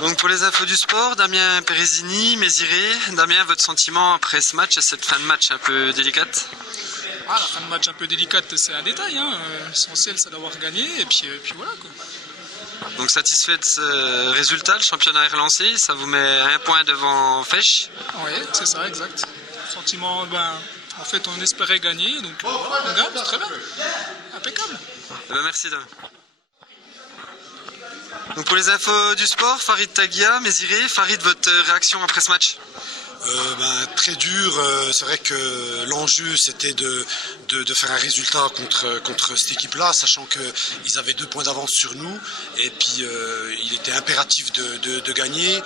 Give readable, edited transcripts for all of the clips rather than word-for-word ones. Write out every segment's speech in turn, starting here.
Donc pour les infos du sport, Damien Perezini, Méziré. Damien, votre sentiment après ce match, cette fin de match un peu délicate? La fin de match un peu délicate, c'est un détail. L'essentiel, c'est d'avoir gagné. Et puis voilà, quoi. Donc satisfait de ce résultat, le championnat est relancé, ça vous met un point devant Fèche. Oui, c'est ça, exact. Sentiment, en fait, on espérait gagner, donc on gagne, c'est très bien. Impeccable. Merci Damien. Donc pour les infos du sport, Farid Taguia, Méziré. Farid, votre réaction après ce match? Très dur, c'est vrai que l'enjeu c'était de faire un résultat contre cette équipe-là, sachant qu'ils avaient 2 points d'avance sur nous, et puis il était impératif de gagner.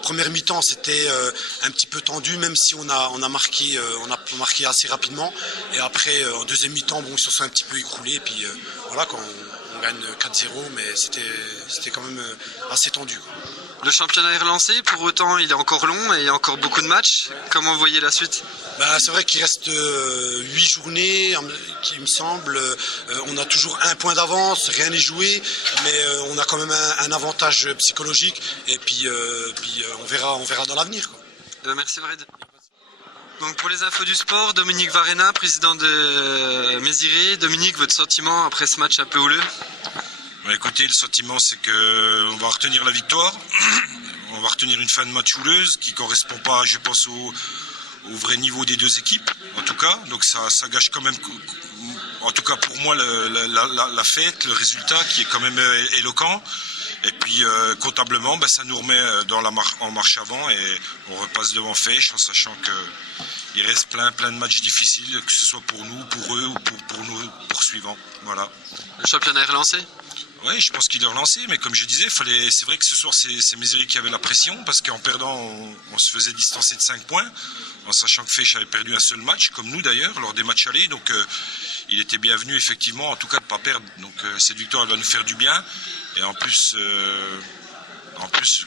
Première mi-temps c'était un petit peu tendu, même si on a marqué assez rapidement, et après en deuxième mi-temps ils se sont un petit peu écroulés, et puis voilà, quand on gagne 4-0, mais c'était quand même assez tendu, quoi. Le championnat est relancé, pour autant il est encore long et il y a encore beaucoup de matchs. Comment vous voyez la suite? C'est vrai qu'il reste 8 journées, qui me semble. On a toujours 1 point d'avance, rien n'est joué, mais on a quand même un avantage psychologique, et puis on verra dans l'avenir, quoi. Merci Farid. Donc pour les infos du sport, Dominique Varena, président de Méziré. Dominique, votre sentiment après ce match un peu houleux? Écoutez, le sentiment c'est qu'on va retenir la victoire, on va retenir une fin de match houleuse qui ne correspond pas, je pense, au vrai niveau des deux équipes, en tout cas. Donc ça gâche quand même, en tout cas pour moi, la fête, le résultat qui est quand même éloquent. Et puis comptablement, ça nous remet en marche avant, et on repasse devant Fèche en sachant qu'il reste plein de matchs difficiles, que ce soit pour nous, pour eux ou pour nos poursuivants. Voilà. Le championnat est relancé? Oui, je pense qu'il est relancé, mais comme je disais, c'est vrai que ce soir c'est Méziré qui avait la pression, parce qu'en perdant on se faisait distancer de 5 points, en sachant que Fèche avait perdu un seul match, comme nous d'ailleurs, lors des matchs allés. Donc il était bienvenu effectivement, en tout cas de ne pas perdre. Donc cette victoire elle va nous faire du bien, et en plus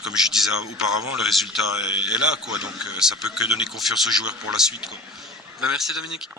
comme je disais auparavant, le résultat est là, quoi. Donc ça peut que donner confiance aux joueurs pour la suite, quoi. Merci Dominique.